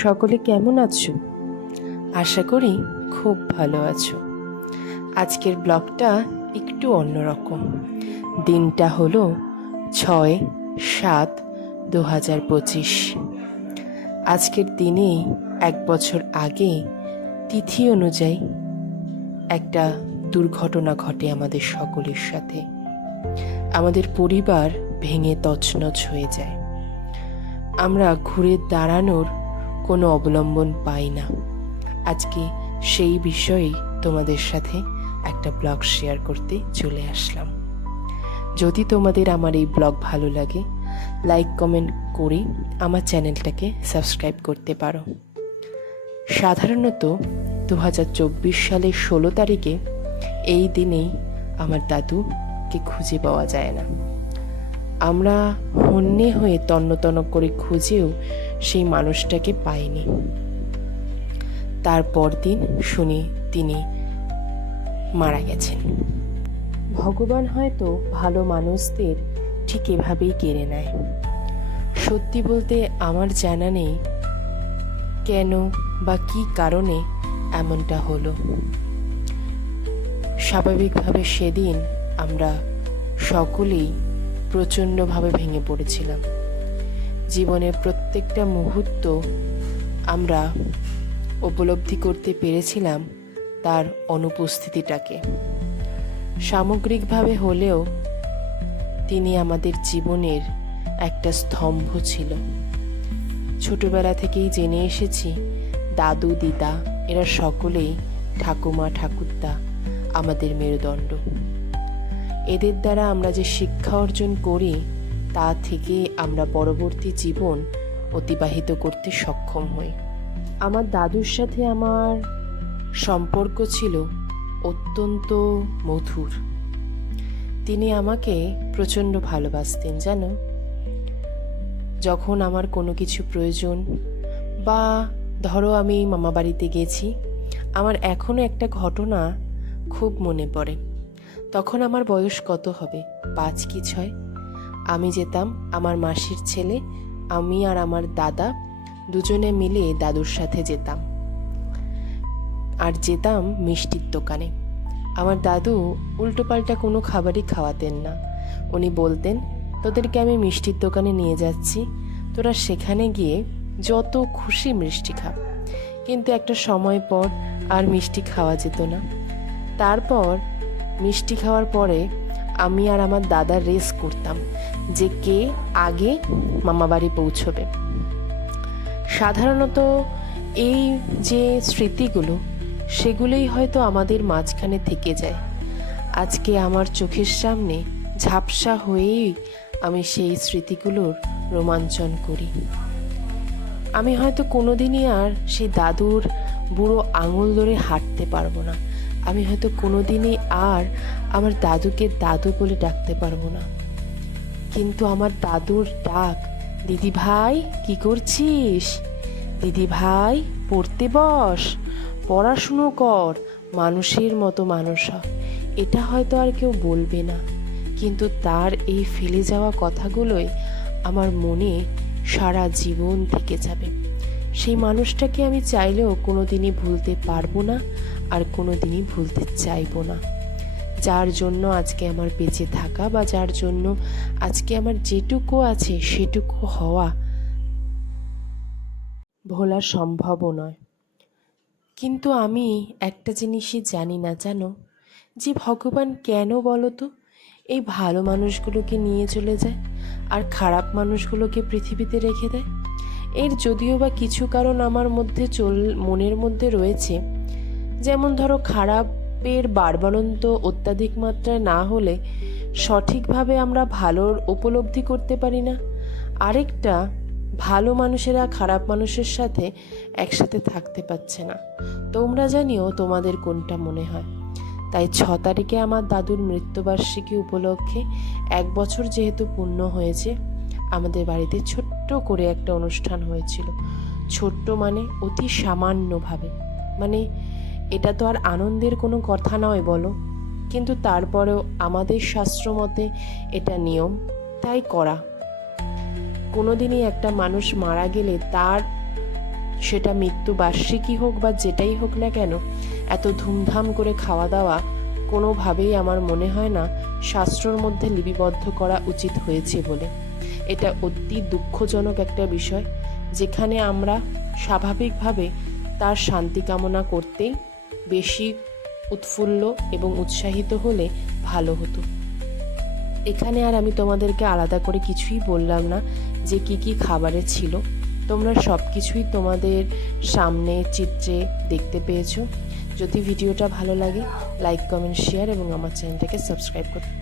সকলে কেমন আছো? আশা করি খুব ভালো আছো। আজকের ব্লগটা একটু অন্যরকম। দিনটা হলো 6/7/2025। আজকের দিনে 1 বছর আগে তিথি অনুযায়ী একটা দুর্ঘটনা ঘটে আমাদের সকলের সাথে। আমাদের পরিবার ভেঙে তছনছ হয়ে যায়। আমরা ঘুরে দাঁড়ানোর কোনো অবলম্বন পাই না। আজকে সেই বিষয়েই তোমাদের সাথে একটা ব্লগ শেয়ার করতে চলে আসলাম। যদি তোমাদের আমার এই ব্লগ ভালো লাগে, লাইক কমেন্ট করে আমার চ্যানেলটাকে সাবস্ক্রাইব করতে পারো। সাধারণত 2024 সালের 16 তারিখে এই দিনেই আমার দাদুকে খুঁজে পাওয়া যায় না। আমরা হন্যে হয়ে তন্ন করে খুঁজেও সেই মানুষটাকে পাইনি। তারপর দিন শুনি তিনি মারা গেছেন। ভগবান হয়তো ভালো মানুষদের ঠিক এভাবেই কেড়ে নেয়। সত্যি বলতে আমার জানা নেই কেন বা কী কারণে এমনটা হলো। স্বাভাবিকভাবে সেদিন আমরা সকলেই প্রচণ্ডভাবে ভেঙে পড়েছিলাম। জীবনের প্রত্যেকটা মুহূর্ত আমরা উপলব্ধি করতে পেরেছিলাম তার অনুপস্থিতিটাকে। সামগ্রিকভাবে হলেও তিনি আমাদের জীবনের একটা স্তম্ভ ছিল। ছোটবেলা থেকেই জেনে এসেছি দাদু দিদা এরা সকলেই ঠাকুমা ঠাকুরদা আমাদের মেরুদণ্ড। এদের দ্বারা আমরা যে শিক্ষা অর্জন করি তা থেকে আমরা পরবর্তী জীবন অতিবাহিত করতে সক্ষম হই। আমার দাদুর সাথে আমার সম্পর্ক ছিল অত্যন্ত মধুর। তিনি আমাকে প্রচণ্ড ভালোবাসতেন জানো। যখন আমার কোনো কিছু প্রয়োজন বা ধরো আমি মামা বাড়িতে গেছি, আমার এখনও একটা ঘটনা খুব মনে পড়ে। তখন আমার বয়স কত হবে, 5 কি 6। আমি যেতাম, আমার মাসির ছেলে, আমি আর আমার দাদা দুজনে মিলে দাদুর সাথে যেতাম। আর যেতাম মিষ্টির দোকানে। আমার দাদু উল্টোপাল্টা কোনো খাবারই খাওয়াতেন না। উনি বলতেন, তোদেরকে আমি মিষ্টির দোকানে নিয়ে যাচ্ছি, তোরা সেখানে গিয়ে যত খুশি মিষ্টি খা। কিন্তু একটা সময় পর আর মিষ্টি খাওয়া যেত না। তারপর মিষ্টি খাওয়ার পরে আমি আর আমার দাদা রেস করতাম যে কে আগে মামাবাড়ি পৌঁছবে। সাধারণত এই যে স্মৃতিগুলো সেগুলোই হয়তো আমাদের মাঝখানে থেকে যায়। আজকে আমার চোখের সামনে ঝাপসা হয়েই আমি সেই স্মৃতিগুলোর রোমাঞ্চন করি। আমি হয়তো কোনোদিনই আর সেই দাদুর বুড়ো আঙুল ধরে হাঁটতে পারবো না। আমি হয়তো কোনোদিনই আর আমার দাদুকে দাদু বলে ডাকতে পারবো না। কিন্তু আমার দাদুর ডাক, দিদি ভাই কি করছিস, দিদি ভাই পড়তে বস, পড়াশুনো কর, মানুষের মতো মানুষ হ, এটা হয়তো আর কেউ বলবে না। কিন্তু তার এই ফেলে যাওয়া কথাগুলোই আমার মনে সারা জীবন থেকে যাবে। সেই মানুষটাকে আমি চাইলেও কোনোদিনই ভুলতে পারবো না, আর কোনোদিনই ভুলতে চাইবো না। যার জন্য আজকে আমার বেঁচে থাকা বা যার জন্য আজকে আমার যেটুকু আছে সেটুকু হওয়া ভোলা সম্ভবও নয়। কিন্তু আমি একটা জিনিসই জানি না জানো, যে ভগবান কেন বলো তো এই ভালো মানুষগুলোকে নিয়ে চলে যায় আর খারাপ মানুষগুলোকে পৃথিবীতে রেখে দেয়। এর যদিও বা কিছু কারণ আমার মধ্যে মনের মধ্যে রয়েছে। যেমন ধরো, খারাপের বাড়বাড়ন্ত অত্যাধিক মাত্রায় না হলে সঠিকভাবে আমরা ভালোর উপলব্ধি করতে পারি না। আরেকটা, ভালো মানুষেরা খারাপ মানুষের সাথে একসাথে থাকতে পারছে না। তোমরা জানিও তোমাদের কোনটা মনে হয়। তাই 6 তারিখে আমার দাদুর মৃত্যুবার্ষিকী উপলক্ষে 1 বছর যেহেতু পূর্ণ হয়েছে, আমাদের বাড়িতে ছোট্ট করে একটা অনুষ্ঠান হয়েছিল। ছোট্ট মানে অতি সামান্যভাবে, মানে এটা তো আর আনন্দের কোনো কথা নয় বলো, কিন্তু তারপরেও আমাদের শাস্ত্র মতে এটা নিয়ম, তাই করা। কোনোদিনই একটা মানুষ মারা গেলে তার সেটা মৃত্যুবার্ষিকী হোক বা যেটাই হোক না কেন, এত ধুমধাম করে খাওয়া দাওয়া কোনোভাবেই আমার মনে হয় না শাস্ত্রর মধ্যে লিপিবদ্ধ করা উচিত হয়েছে বলে। এটা অতি দুঃখজনক একটা বিষয়, যেখানে আমরা স্বাভাবিকভাবে তার শান্তি কামনা করতেই বেশি উৎফুল্ল এবং উৎসাহিত হলে ভালো হতো। এখানে আর আমি তোমাদেরকে আলাদা করে কিছুই বললাম না যে কি কি খাবারে ছিল, তোমরা সব কিছুই তোমাদের সামনে চিত্রে দেখতে পেয়েছো। যদি ভিডিওটা ভালো লাগে, লাইক, কমেন্ট, শেয়ার এবং আমার চ্যানেলটাকে সাবস্ক্রাইব করতে